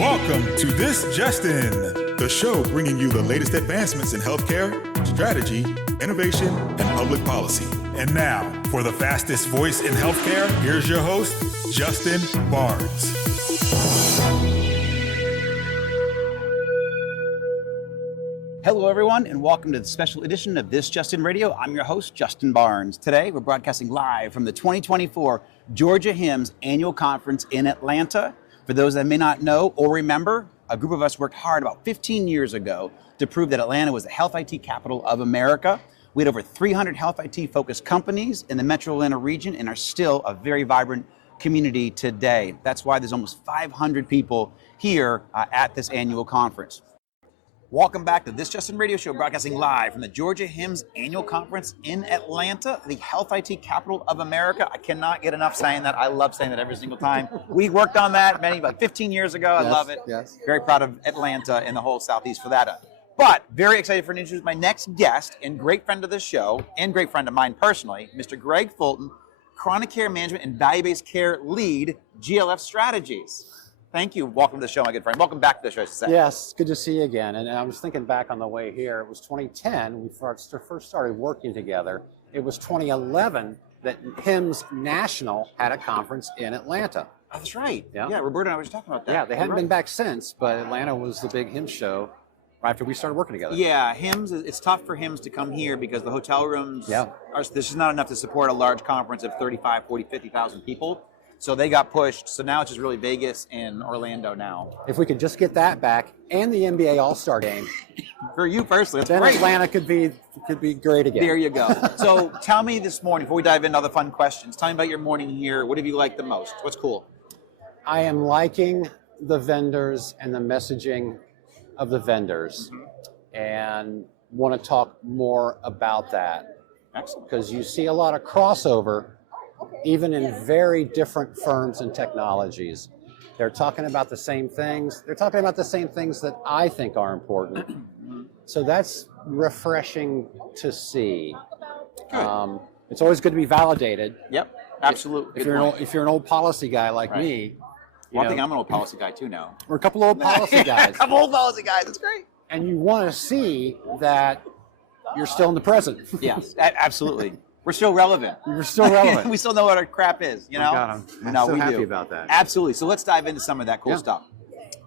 Welcome to This Just In, the show bringing you the latest advancements in healthcare, strategy, innovation, and public policy. And now, for the fastest voice in healthcare, here's your host, Justin Barnes. Hello, everyone, and welcome to the special edition of This Just In Radio. I'm your host, Justin Barnes. Today, we're broadcasting live from the 2024 Georgia HIMSS Annual Conference in Atlanta. For those that may not know or remember, a group of us worked hard about 15 years ago to prove that Atlanta was the health IT capital of America. We had over 300 health IT focused companies in the Metro Atlanta region and are still a very vibrant community today. That's why there's almost 500 people here at this annual conference. Welcome back to This Just In Radio Show, broadcasting live from the Georgia HIMSS Annual Conference in Atlanta, the health IT capital of America. I cannot get enough saying that. I love saying that every single time. We worked on that like 15 years ago. I love it. Yes. Very proud of Atlanta and the whole Southeast for that. But very excited to introduce my next guest and great friend of the show and great friend of mine personally, Mr. Greg Fulton, Chronic Care Management and Value-Based Care Lead, GLF Strategies. Thank you. Welcome to the show, my good friend. Welcome back to the show, I should say. Yes, good to see you again. And I was thinking back on the way here, it was 2010, we first started working together. It was 2011 that HIMSS National had a conference in Atlanta. Oh, that's right. Yeah. Roberta and I were just talking about that. Yeah, they hadn't been back since, but Atlanta was the big HIMSS show right after we started working together. Yeah, HIMSS, it's tough for HIMSS to come here because the hotel rooms, this is not enough to support a large conference of 35, 40, 50,000 people. So they got pushed. So now it's just really Vegas and Orlando now. If we could just get that back and the NBA All-Star game. For you personally, that's then great. Atlanta could be great again. There you go. So tell me this morning, before we dive into other fun questions, tell me about your morning here. What have you liked the most? What's cool? I am liking the vendors and the messaging of the vendors and want to talk more about that. Excellent. Because you see a lot of crossover even in very different firms and technologies. They're talking about the same things. They're talking about the same things that I think are important. So that's refreshing to see. It's always good to be validated. Yep, absolutely. If you're an old policy guy like me. Well, I think I'm an old policy guy too now. We're a couple old policy guys. A couple old policy guys, that's great. And you want to see that you're still in the present. Yes, absolutely. We're still relevant. We're still relevant. We still know what our crap is, you know? I'm so happy about that. Absolutely. So let's dive into some of that cool stuff.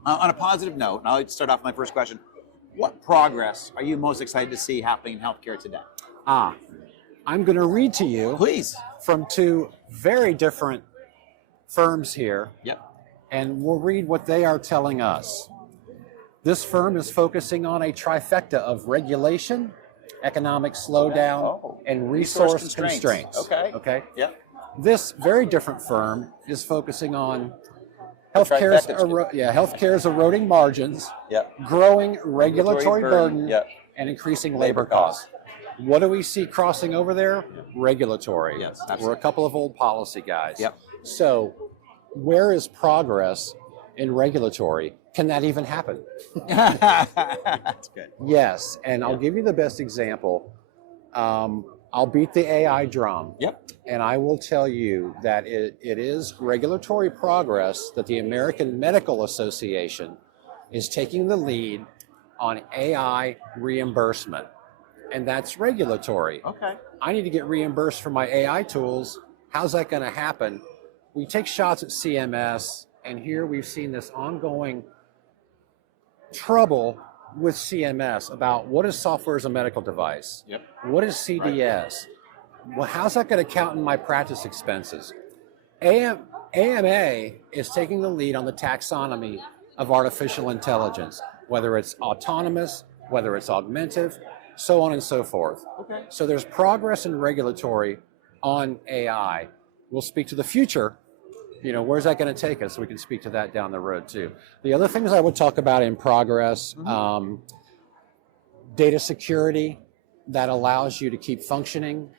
On a positive note, and I'll like to start off with my first question. What progress are you most excited to see happening in healthcare today? I'm going to read to you Please. From two very different firms here. Yep. And we'll read what they are telling us. This firm is focusing on a trifecta of regulation, economic slowdown, and resource constraints. Okay. Yep. This very different firm is focusing on healthcare's eroding margins, growing regulatory burden, and increasing labor costs. What do we see crossing over there? Regulatory. Yes, absolutely. We're a couple of old policy guys. Yep. So where is progress in regulatory? Can that even happen? That's good. Yes, and I'll give you the best example. I'll beat the AI drum. Yep. And I will tell you that it is regulatory progress that the American Medical Association is taking the lead on AI reimbursement. And that's regulatory. Okay. I need to get reimbursed for my AI tools. How's that going to happen? We take shots at CMS, and here we've seen this ongoing trouble with CMS about what is software as a medical device? Yep. What is CDS? Well, how's that going to count in my practice expenses? AMA is taking the lead on the taxonomy of artificial intelligence, whether it's autonomous, whether it's augmentative, so on and so forth. Okay. So there's progress in regulatory on AI. We'll speak to the future. Where's that going to take us? We can speak to that down the road too. The other things I would talk about in progress, data security that allows you to keep functioning,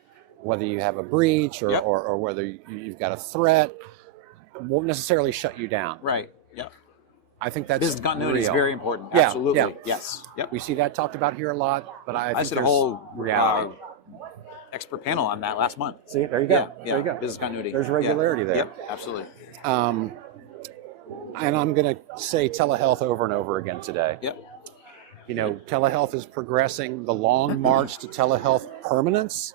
whether you have a breach or whether you've got a threat, won't necessarily shut you down. Right. Yep. I think that's business continuity is very important. Yeah, Absolutely. yeah. Yes. Yep. We see that talked about here a lot, but I think did a whole reality. Expert panel on that last month. See, there you go. Yeah, there you go. Business continuity. There's regularity there. Yep, absolutely. and I'm going to say telehealth over and over again today. Yep. You know, telehealth is progressing. The long march to telehealth permanence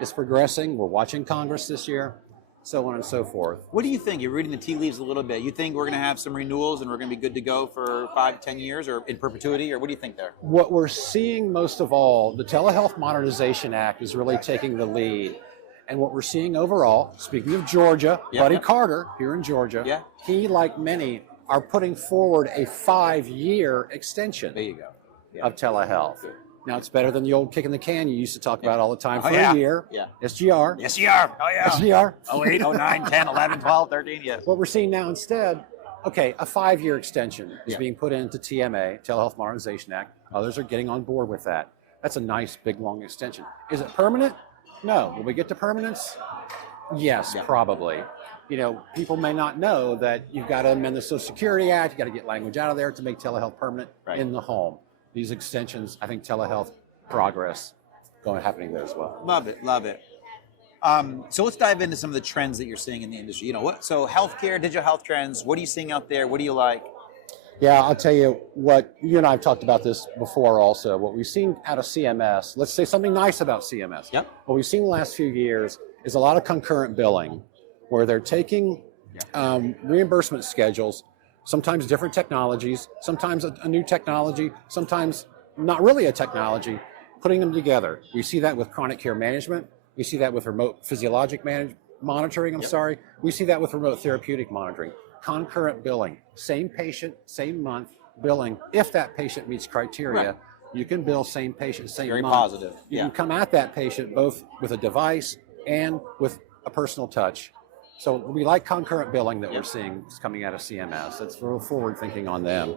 is progressing. We're watching Congress this year, so on and so forth. What do you think? You're reading the tea leaves a little bit. You think we're going to have some renewals and we're going to be good to go for 5, 10 years or in perpetuity, or what do you think there? What we're seeing most of all, the Telehealth Modernization Act is really taking the lead. And what we're seeing overall, speaking of Georgia, Buddy Carter here in Georgia, he, like many, are putting forward a 5-year extension of telehealth. Now, it's better than the old kick in the can you used to talk about all the time for a year. SGR. SGR. Oh, yeah. SGR. 08, 09, 10, 11, 12, 13, yes. What we're seeing now instead, okay, a 5-year extension is being put into TMA, Telehealth Modernization Act. Others are getting on board with that. That's a nice, big, long extension. Is it permanent? No. Will we get to permanence? Yes, probably. You know, people may not know that you've got to amend the Social Security Act, you've got to get language out of there to make telehealth permanent in the home. These extensions, I think telehealth progress happening there as well. Love it, love it. So let's dive into some of the trends that you're seeing in the industry. You know what? So healthcare, digital health trends. What are you seeing out there? What do you like? Yeah, I'll tell you what. You and I have talked about this before. Also, what we've seen out of CMS. Let's say something nice about CMS. Yep. What we've seen the last few years is a lot of concurrent billing, where they're taking reimbursement schedules. Sometimes different technologies, sometimes a new technology, sometimes not really a technology, putting them together. We see that with chronic care management. We see that with remote physiologic monitoring, We see that with remote therapeutic monitoring. Concurrent billing, same patient, same month billing. If that patient meets criteria, you can bill same patient, same month. Very positive. You can come at that patient both with a device and with a personal touch. So we like concurrent billing that we're seeing coming out of CMS. That's real forward thinking on them.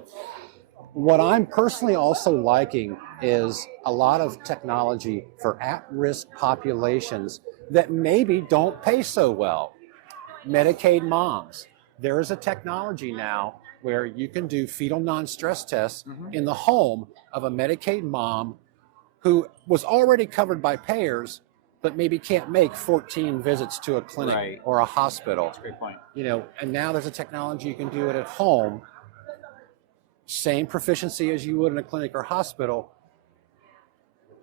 What I'm personally also liking is a lot of technology for at-risk populations that maybe don't pay so well. Medicaid moms. There is a technology now where you can do fetal non-stress tests in the home of a Medicaid mom who was already covered by payers, but maybe can't make 14 visits to a clinic or a hospital. That's a great point. You know, and now there's a technology you can do it at home, same proficiency as you would in a clinic or hospital,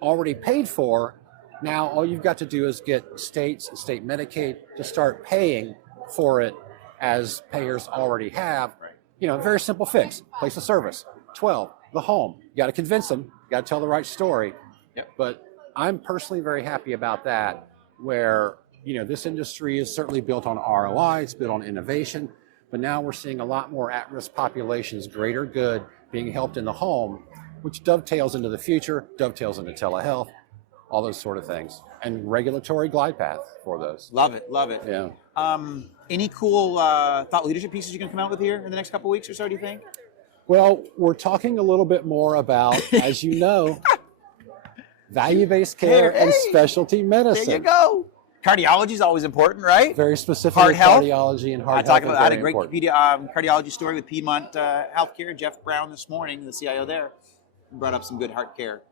already paid for. Now all you've got to do is get states and state Medicaid to start paying for it as payers already have. You know, very simple fix, place of service. 12, the home. You got to convince them, you got to tell the right story. But I'm personally very happy about that, where, you know, this industry is certainly built on ROI, it's built on innovation, but now we're seeing a lot more at-risk populations, greater good, being helped in the home, which dovetails into the future, dovetails into telehealth, all those sort of things, and regulatory glide path for those. Love it, love it. Yeah. Any cool thought leadership pieces you can come out with here in the next couple of weeks or so, do you think? Well, we're talking a little bit more about, as you know, value-based care and specialty medicine. There you go. Cardiology is always important, right? Very specific Heart health. cardiology and heart I health. had a great cardiology story with Piedmont Healthcare. Jeff Brown this morning, the CIO there, brought up some good heart care.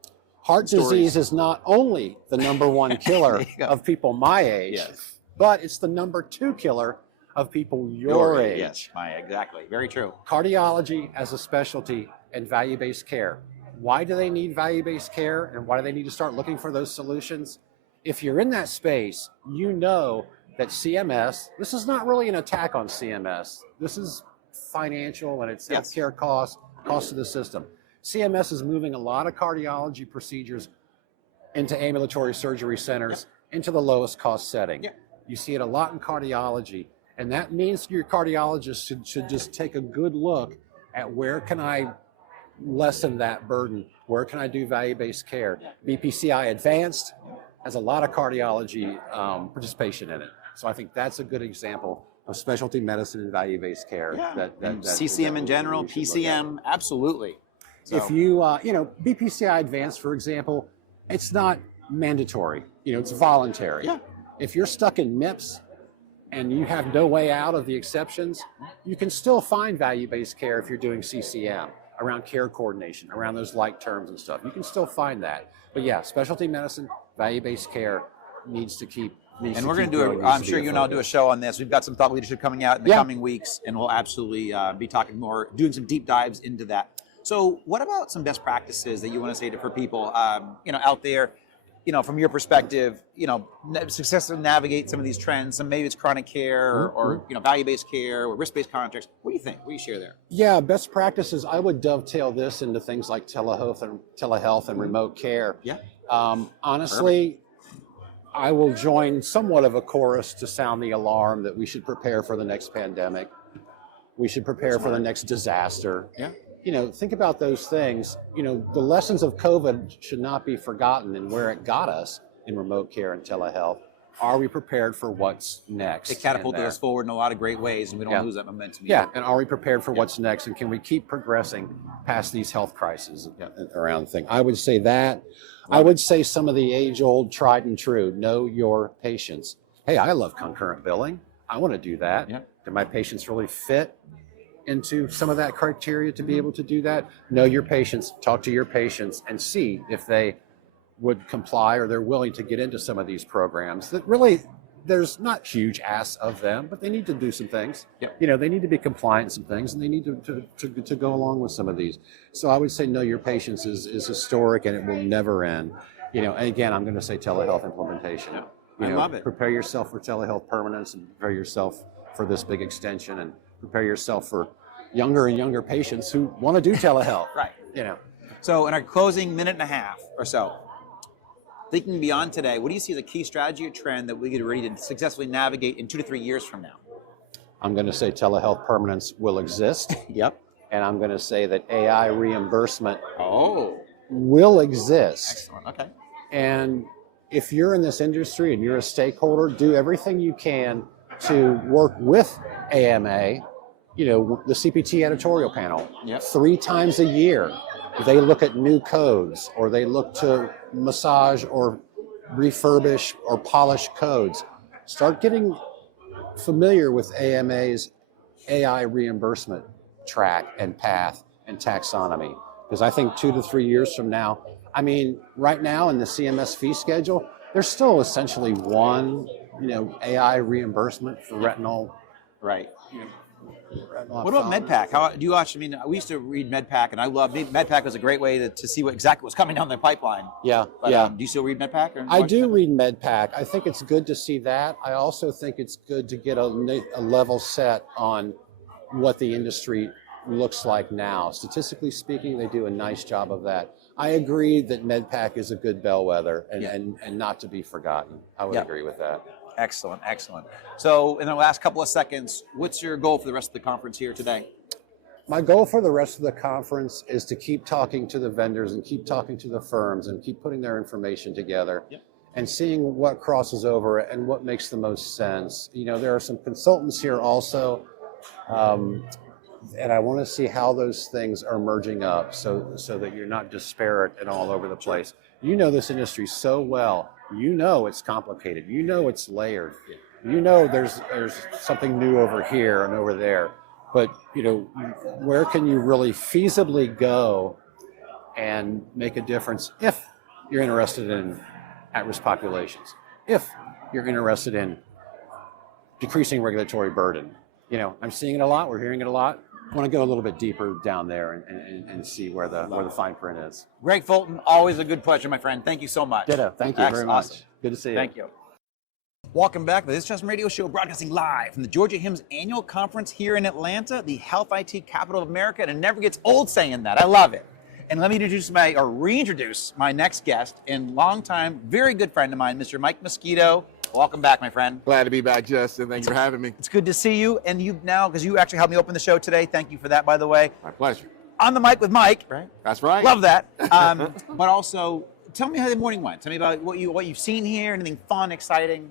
Heart disease is not only the #1 killer of people my age, but it's the #2 killer of people your age. Yes, exactly. Very true. Cardiology as a specialty and value-based care. Why do they need value-based care, and why do they need to start looking for those solutions? If you're in that space, you know that CMS, this is not really an attack on CMS. This is financial and it's healthcare cost of the system. CMS is moving a lot of cardiology procedures into ambulatory surgery centers, into the lowest cost setting. You see it a lot in cardiology, and that means your cardiologist should just take a good look at where can I lessen that burden, where can I do value-based care. BPCI Advanced has a lot of cardiology participation in it. So I think that's a good example of specialty medicine and value-based care. And CCM in general, PCM, absolutely. So. If you, BPCI Advanced, for example, it's not mandatory. It's voluntary. If you're stuck in MIPS and you have no way out of the exceptions, you can still find value-based care if you're doing CCM, around care coordination, around those like terms and stuff. You can still find that. But yeah, specialty medicine, value-based care needs to keep And we're going to do I'm sure you and I'll do a show on this. We've got some thought leadership coming out in the coming weeks, and we'll absolutely be talking more, doing some deep dives into that. So what about some best practices that you want to say for people, out there, from your perspective, successfully navigate some of these trends? Some maybe it's chronic care or value-based care or risk-based contracts. What do you think? What do you share there? Yeah, best practices. I would dovetail this into things like telehealth and remote care. Yeah. Honestly, I will join somewhat of a chorus to sound the alarm that we should prepare for the next pandemic. We should prepare for the next disaster. Yeah. Think about those things. The lessons of COVID should not be forgotten and where it got us in remote care and telehealth. Are we prepared for what's next? It catapulted us forward in a lot of great ways, and we don't lose that momentum either. Yeah, and are we prepared for what's next? And can we keep progressing past these health crises around the thing? I would say that. I would say some of the age-old tried and true, know your patients. Hey, I love concurrent billing. I want to do that. Yeah. Do my patients really fit into some of that criteria to be able to do that? Know your patients, talk to your patients, and see if they would comply or they're willing to get into some of these programs that really, there's not huge asks of them, but they need to do some things. Yep. They need to be compliant in some things, and they need to go along with some of these. So I would say know your patients is historic, and it will never end. And again, I'm going to say telehealth implementation. I love it. Prepare yourself for telehealth permanence, and prepare yourself for this big extension, and prepare yourself for younger and younger patients who want to do telehealth. Right. So in our closing minute and a half or so, thinking beyond today, what do you see as a key strategy or trend that we get ready to successfully navigate in 2 to 3 years from now? I'm going to say telehealth permanence will exist. Yep. And I'm going to say that AI reimbursement will exist. Excellent. Okay. And if you're in this industry and you're a stakeholder, do everything you can to work with AMA, the CPT editorial panel. Yep. 3 times a year, they look at new codes, or they look to massage or refurbish or polish codes. Start getting familiar with AMA's AI reimbursement track and path and taxonomy. Because I think 2 to 3 years from now, right now in the CMS fee schedule, there's still essentially one, AI reimbursement for retinal. Right. What about MedPAC? How do you watch? We used to read MedPAC, and I loved it. MedPAC was a great way to see exactly what's coming down the pipeline. Yeah, But, do you still read MedPAC? I do read MedPAC. I think it's good to see that. I also think it's good to get a level set on what the industry looks like now. Statistically speaking, they do a nice job of that. I agree that MedPAC is a good bellwether and not to be forgotten. I would agree with that. Excellent, excellent. So in the last couple of seconds, what's your goal for the rest of the conference here today? My goal for the rest of the conference is to keep talking to the vendors and keep talking to the firms and keep putting their information together and seeing what crosses over and what makes the most sense. There are some consultants here also, and I want to see how those things are merging up so that you're not disparate and all over the place. This industry so well. It's complicated. It's layered. There's something new over here and over there. But, where can you really feasibly go and make a difference if you're interested in at-risk populations, if you're interested in decreasing regulatory burden? I'm seeing it a lot. We're hearing it a lot. I want to go a little bit deeper down there and see where the fine print is. Greg Fulton, always a good pleasure, my friend. Thank you so much. Ditto. Thank you very much. Awesome. Good to see you. Thank you. Welcome back to This Just Radio Show, broadcasting live from the Georgia HIMSS annual conference here in Atlanta, the health IT capital of America, and it never gets old saying that. I love it. And let me reintroduce my next guest and longtime, very good friend of mine, Mr. Mike Mosquito. Welcome back, my friend. Glad to be back, Justin. Thanks for having me. It's good to see you. And you now, because you actually helped me open the show today. Thank you for that, by the way. My pleasure. On the mic with Mike, right? That's right. Love that. But also, tell me how the morning went. Tell me about what you've seen here. Anything fun, exciting?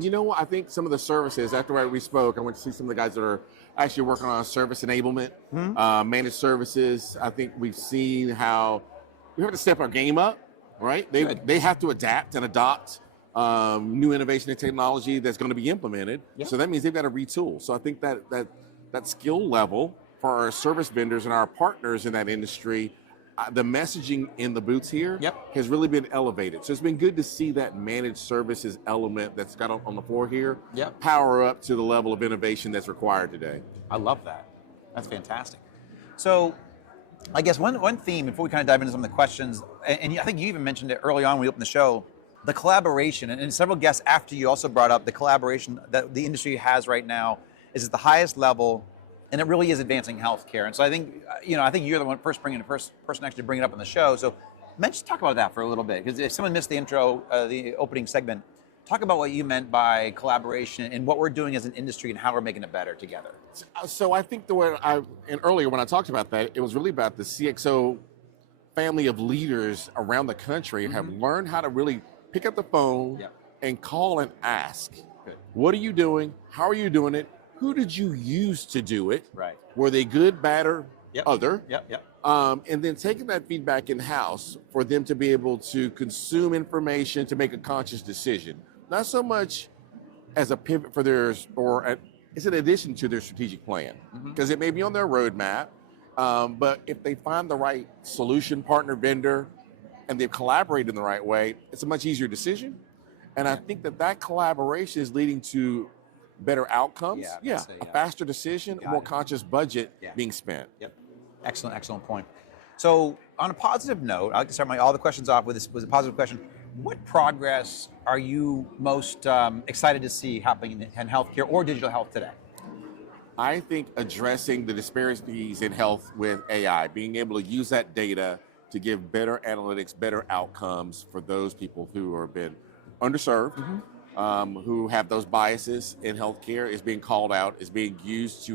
You know what? I think some of the services, after we spoke, I went to see some of the guys that are actually working on service enablement, managed services. I think we've seen how we have to step our game up, right? They have to adapt and adopt new innovation and technology that's going to be implemented. Yep. So that means they've got to retool. So I think that skill level for our service vendors and our partners in that industry the messaging in the booths here has really been elevated. So it's been good to see that managed services element that's got on the floor here power up to the level of innovation that's required today. I love that. That's fantastic. So I guess one theme before we kind of dive into some of the questions, and I think you even mentioned it early on when we opened the show, the collaboration, and several guests after you also brought up the collaboration that the industry has right now is at the highest level, and it really is advancing healthcare. And so I think, I think you're the first person actually to bring it up on the show. So let's talk about that for a little bit, because if someone missed the intro, the opening segment, talk about what you meant by collaboration and what we're doing as an industry and how we're making it better together. So I think and earlier when I talked about that, it was really about the CXO family of leaders around the country have learned how to really pick up the phone and call and ask, what are you doing? How are you doing it? Who did you use to do it? Right. Were they good, bad, or other? Yep. And then taking that feedback in-house for them to be able to consume information to make a conscious decision. Not so much as a pivot for theirs, it's an addition to their strategic plan, because it may be on their roadmap, but if they find the right solution partner vendor and they've collaborated in the right way, it's a much easier decision. And I think that collaboration is leading to better outcomes, a faster decision, a more conscious budget being spent. Yep. Excellent point. So on a positive note, I like to start all the questions off with a positive question. What progress are you most excited to see happening in healthcare or digital health today? I think addressing the disparities in health with AI, being able to use that data to give better analytics, better outcomes for those people who have been underserved, who have those biases in healthcare, is being called out, is being used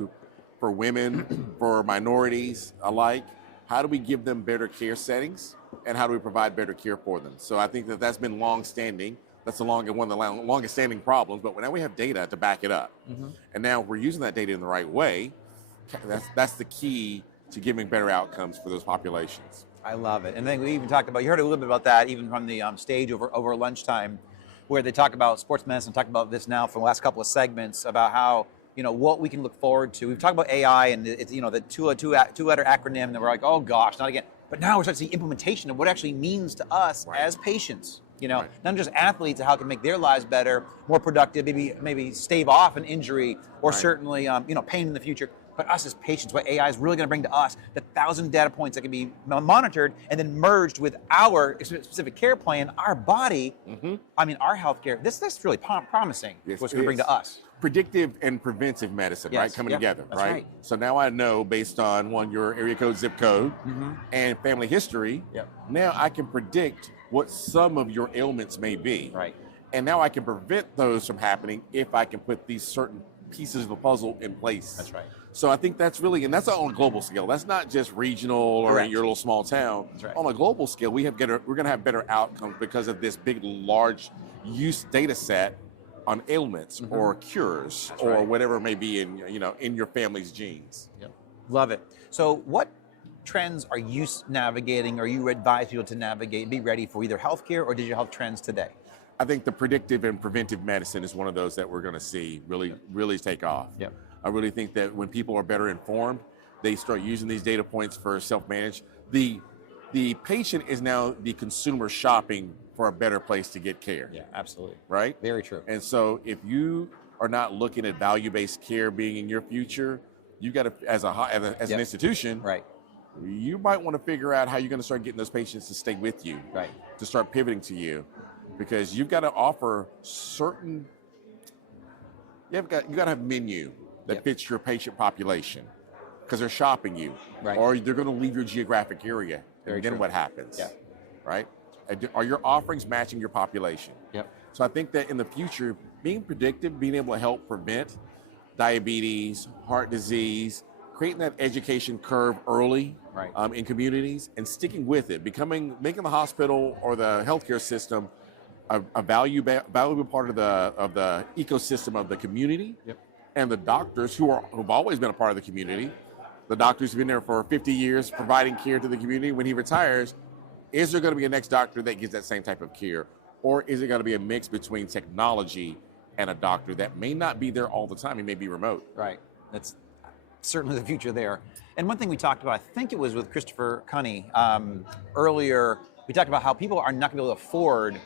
for women, for minorities alike. How do we give them better care settings, and how do we provide better care for them? So I think that's been long-standing. That's one of the longest-standing problems, but now we have data to back it up. And now we're using that data in the right way. That's the key to giving better outcomes for those populations. I love it. And then we even talked about, you heard a little bit about that even from the stage over lunchtime, where they talk about sports medicine, talk about this now for the last couple of segments about how, what we can look forward to. We've talked about AI and it's, the two-letter acronym, and we're like, oh gosh, not again. But now we're starting to see implementation of what it actually means to us as patients. Not just athletes, how it can make their lives better, more productive, maybe stave off an injury or certainly, pain in the future. But us as patients, what AI is really going to bring to us, the 1,000 data points that can be monitored and then merged with our specific care plan, our body, our healthcare. This is really promising. What's going to bring to us. Predictive and preventive medicine, right, coming together, right? So now I know, based on your area code, zip code, and family history, now I can predict what some of your ailments may be. Right. And now I can prevent those from happening if I can put these certain pieces of the puzzle in place. That's right. So I think that's really, and that's on a global scale. That's not just regional or in your little small town. That's right. On a global scale, we're going to have better outcomes because of this big, large use data set on ailments or cures or whatever it may be in your family's genes. Yep. Love it. So what trends are you navigating, or you advise people to navigate, be ready for either healthcare or digital health trends today? I think the predictive and preventive medicine is one of those that we're going to see really take off. Yep. I really think that when people are better informed, they start using these data points for self-managed. The patient is now the consumer shopping for a better place to get care. Yeah, absolutely. Right? Very true. And so if you are not looking at value-based care being in your future, you got to, as an institution, you might want to figure out how you're going to start getting those patients to stay with you, to start pivoting to you, because you've got to offer certain. You got to have a menu that fits your patient population, because they're shopping you, or they're going to leave your geographic area. And then what happens? Right? Are your offerings matching your population? Yep. So I think that in the future, being predictive, being able to help prevent diabetes, heart disease, creating that education curve early in communities and sticking with it, making the hospital or the healthcare system a valuable part of the ecosystem of the community, and the doctors who've always been a part of the community. The doctor's been there for 50 years providing care to the community. When he retires, is there going to be a next doctor that gives that same type of care? Or is it going to be a mix between technology and a doctor that may not be there all the time? He may be remote. Right. certainly the future there. And one thing we talked about, I think it was with Christopher Cunny earlier, we talked about how people are not going to be able to afford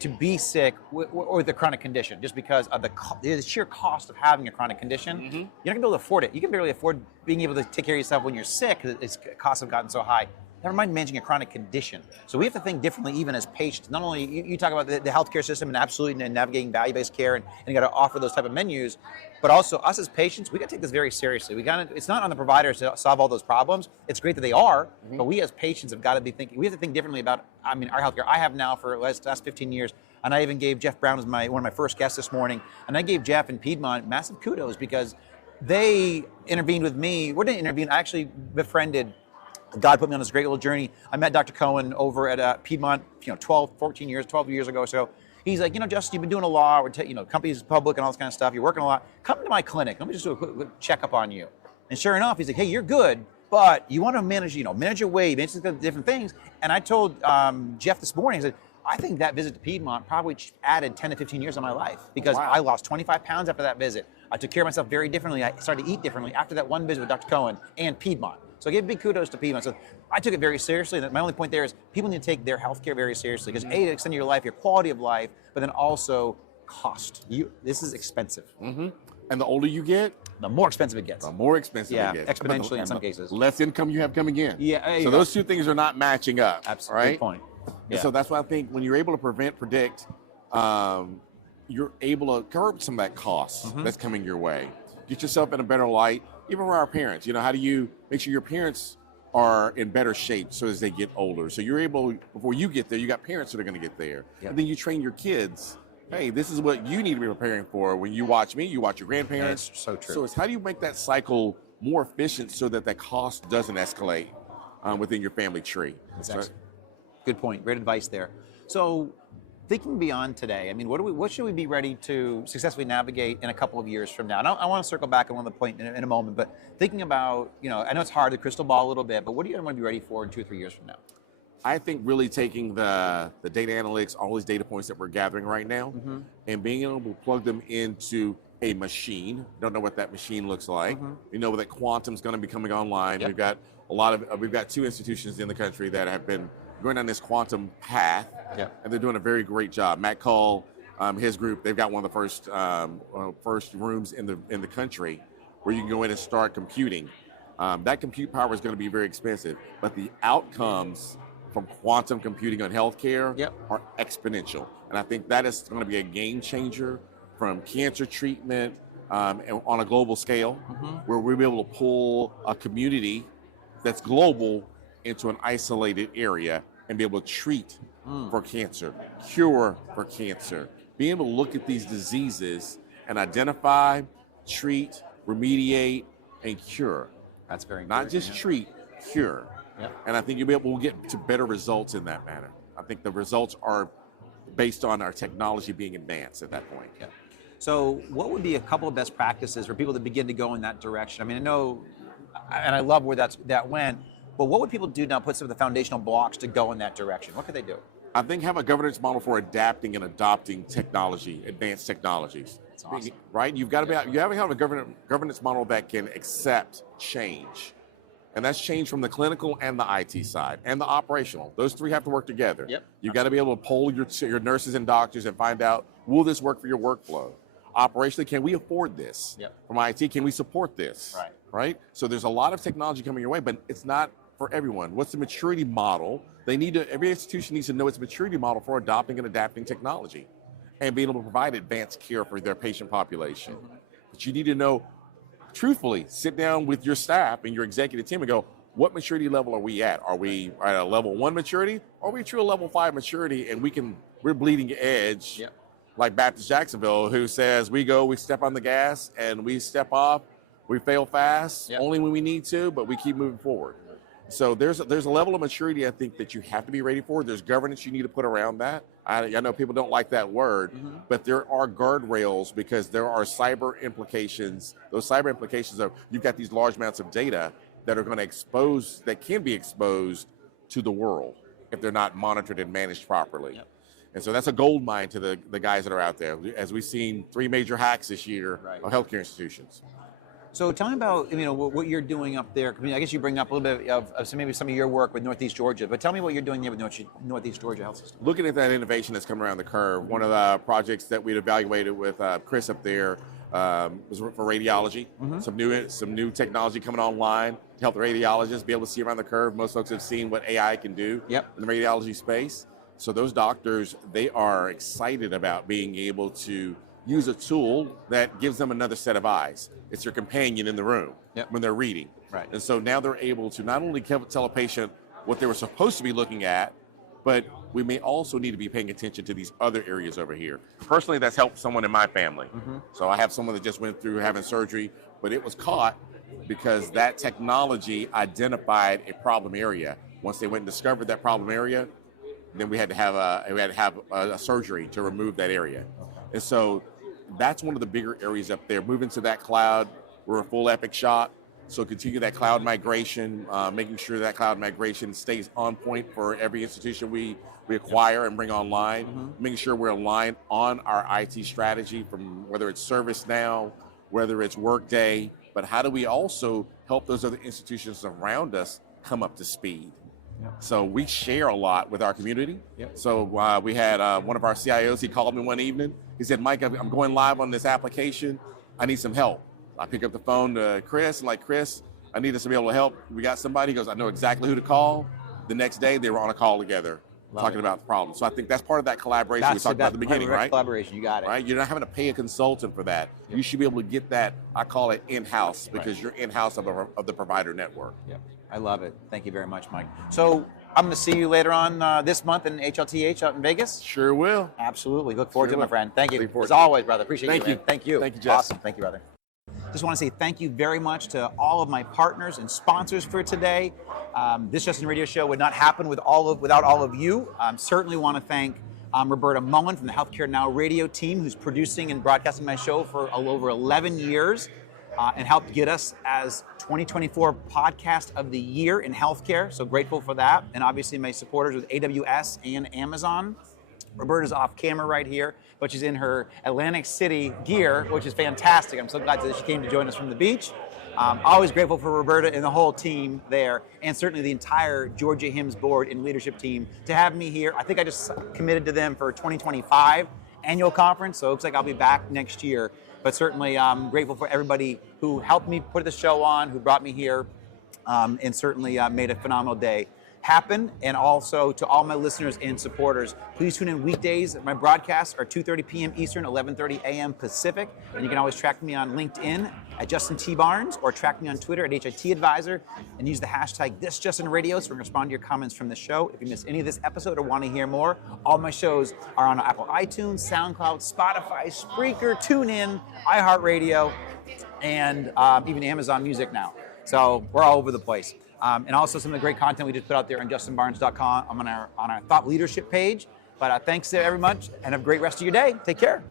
to be sick or with a chronic condition, just because of the sheer cost of having a chronic condition. You're not going to be able to afford it. You can barely afford being able to take care of yourself when you're sick because costs have gotten so high. Never mind managing a chronic condition. So we have to think differently even as patients. Not only, you talk about the healthcare system and absolutely navigating value-based care and you got to offer those type of menus, but also us as patients, we got to take this very seriously. It's not on the providers to solve all those problems. It's great that they are, but we as patients have got to be thinking, we have to think differently about, our healthcare. I have now for the last 15 years, and I even gave Jeff Brown as one of my first guests this morning, and I gave Jeff and Piedmont massive kudos because they intervened with me. We didn't intervene, I actually befriended. God put me on this great little journey. I met Dr. Cohen over at Piedmont, 12 years ago or so. He's like, Justin, you've been doing a lot. We're companies public and all this kind of stuff. You're working a lot. Come to my clinic. Let me just do a quick checkup on you. And sure enough, he's like, hey, you're good, but you want to manage your weight, manage different things. And I told Jeff this morning, I said, I think that visit to Piedmont probably added 10 to 15 years of my life because I lost 25 pounds after that visit. I took care of myself very differently. I started to eat differently after that one visit with Dr. Cohen and Piedmont. So I give big kudos to Piedmont. So I took it very seriously. And my only point there is people need to take their healthcare very seriously because A, it extends your life, your quality of life, but then also cost. This is expensive. And the older you get, the more expensive it gets. The more expensive it gets. Exponentially in some cases. Less income you have coming in. Yeah. So those two things are not matching up. Absolutely. Right? Good point. And so that's why I think when you're able to predict, you're able to curb some of that cost that's coming your way. Get yourself in a better light. Even for our parents, how do you make sure your parents are in better shape so as they get older? So you're able, before you get there, you got parents that are going to get there. Yep. And then you train your kids. Hey, this is what you need to be preparing for. When you watch me, you watch your grandparents. That's so true. So it's how do you make that cycle more efficient so that that cost doesn't escalate within your family tree? Exactly. Good point. Great advice there. So thinking beyond today, what should we be ready to successfully navigate in a couple of years from now? And I want to circle back on one of the point in a moment, but thinking about, I know it's hard to crystal ball a little bit, but what do you want to be ready for in 2 or 3 years from now? I think really taking the data analytics, all these data points that we're gathering right now, and being able to plug them into a machine. Don't know what that machine looks like. We know that quantum's going to be coming online. Yep. We've got 2 institutions in the country that have been going on this quantum path, and they're doing a very great job. Matt Call, his group, they've got one of the first rooms in the country where you can go in and start computing. That compute power is going to be very expensive, but the outcomes from quantum computing on healthcare are exponential, and I think that is going to be a game changer from cancer treatment and on a global scale, where we'll be able to pull a community that's global into an isolated area and be able to treat for cancer, cure for cancer, being able to look at these diseases and identify, treat, remediate, and cure. That's very not just treat, cure. Yep. And I think we'll get to better results in that manner. I think the results are based on our technology being advanced at that point. Yeah. So what would be a couple of best practices for people to begin to go in that direction? I know, and I love where that went, but what would people do now, put some of the foundational blocks to go in that direction? What could they do? I think have a governance model for adapting and adopting technology, advanced technologies. That's awesome. Right? You have to have a governance model that can accept change. And that's change from the clinical and the IT side and the operational. Those 3 have to work together. Yep. You've got to be able to poll your nurses and doctors and find out, will this work for your workflow? Operationally, can we afford this? Yep. From IT, can we support this? Right? So there's a lot of technology coming your way, but it's not for everyone. What's the maturity model? Every institution needs to know its maturity model for adopting and adapting technology and being able to provide advanced care for their patient population. But you need to know, truthfully, sit down with your staff and your executive team and go, what maturity level are we at? Are we at a level 1 maturity? Or are we to a level 5 maturity and we're bleeding edge, like Baptist Jacksonville, who says we step on the gas and we step off, we fail fast, only when we need to, but we keep moving forward. So there's a level of maturity I think that you have to be ready for. There's governance you need to put around that. I know people don't like that word, but there are guardrails because there are cyber implications. Those cyber implications are you've got these large amounts of data that are going to that can be exposed to the world if they're not monitored and managed properly. And so that's a gold mine to the guys that are out there. As we've seen 3 major hacks this year of healthcare institutions. So tell me about what you're doing up there. I mean, I guess you bring up a little bit of maybe some of your work with Northeast Georgia, but tell me what you're doing there with Northeast Georgia Health System. Looking at that innovation that's coming around the curve, one of the projects that we'd evaluated with Chris up there was for radiology. Some new technology coming online to help the radiologists be able to see around the curve. Most folks have seen what AI can do in the radiology space. So those doctors, they are excited about being able to use a tool that gives them another set of eyes. It's their companion in the room when they're reading. Right. And so now they're able to not only tell a patient what they were supposed to be looking at, but we may also need to be paying attention to these other areas over here. Personally, that's helped someone in my family. So I have someone that just went through having surgery, but it was caught because that technology identified a problem area. Once they went and discovered that problem area, then we had to have a surgery to remove that area. And so that's one of the bigger areas up there. Moving to that cloud, we're a full Epic shop. So continue that cloud migration, making sure that cloud migration stays on point for every institution we acquire and bring online, making sure we're aligned on our IT strategy from whether it's ServiceNow, whether it's Workday, but how do we also help those other institutions around us come up to speed? So we share a lot with our community. So we had one of our CIOs, he called me one evening. He said, Mike, I'm going live on this application. I need some help. I pick up the phone to Chris, Chris, I need us to be able to help. We got somebody. He goes, I know exactly who to call. The next day, they were on a call together talking about the problem. So I think that's part of that collaboration we talked about at the beginning, right? Collaboration, you got it. Right? You're not having to pay a consultant for that. You should be able to get that, I call it in-house, because you're in-house of the provider network. I love it. Thank you very much, Mike. So I'm going to see you later on this month in HLTH out in Vegas. Sure will. Absolutely. Look forward to it, my friend. Thank you. As always, brother. Appreciate Thank you. Thank you. Thank you, Jess. Awesome. Thank you, brother. Just want to say thank you very much to all of my partners and sponsors for today. This Justin Radio Show would not happen without all of you. Certainly want to thank Roberta Mullen from the Healthcare Now radio team, who's producing and broadcasting my show for over 11 years and helped get us as 2024 Podcast of the Year in healthcare. So grateful for that. And obviously my supporters with AWS and Amazon. Roberta's off camera right here, but she's in her Atlantic City gear, which is fantastic. I'm so glad that she came to join us from the beach. Always grateful for Roberta and the whole team there, and certainly the entire Georgia HIMSS Board and leadership team to have me here. I think I just committed to them for 2025 annual conference, so it looks like I'll be back next year. But certainly I'm grateful for everybody who helped me put the show on, who brought me here, and certainly made a phenomenal day happen. And also to all my listeners and supporters, please tune in weekdays. My broadcasts are 2:30 p.m. Eastern, 11:30 a.m. Pacific. And you can always track me on LinkedIn at Justin T. Barnes, or track me on Twitter at HIT Advisor, and use the hashtag ThisJustinRadio so we can respond to your comments from the show. If you miss any of this episode or want to hear more, all my shows are on Apple iTunes, SoundCloud, Spotify, Spreaker, TuneIn, iHeartRadio, and even Amazon Music now. So we're all over the place. And also some of the great content we just put out there on justinbarnes.com. I'm on our thought leadership page. But thanks very much, and have a great rest of your day. Take care.